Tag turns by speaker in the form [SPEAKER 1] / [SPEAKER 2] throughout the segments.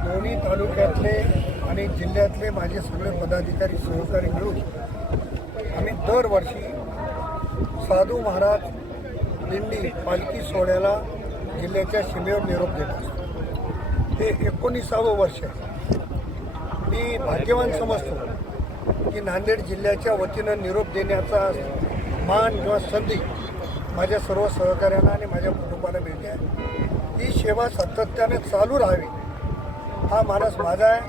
[SPEAKER 1] दोन्ही तालुक्यातले आणि जिल्ह्यातले माझे सगळे पदाधिकारी सहकारी मिळून आम्ही दरवर्षी साधू महाराज दिंडी पालखी सोहळ्याला जिल्ह्याच्या सीमेवर निरोप देत असतो. हे एकोणीसावं वर्ष आहे. मी भाग्यवान समजतो की नांदेड जिल्ह्याच्या वतीनं निरोप देण्याचा मान किंवा संधी माझ्या सर्व सहकाऱ्यांना आणि माझ्या कुटुंबाला मिळते आहे. ही सेवा सातत्याने चालू राहावी हा मानस माझा आहे.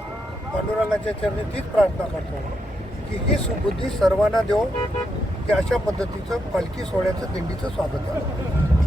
[SPEAKER 1] पांडुरंगाच्या चरणी तीच प्रार्थना करतो की ही सुबुद्धी सर्वांना देव की अशा पद्धतीचं पालखी सोहळ्याचं दिंडीचं स्वागत आहे.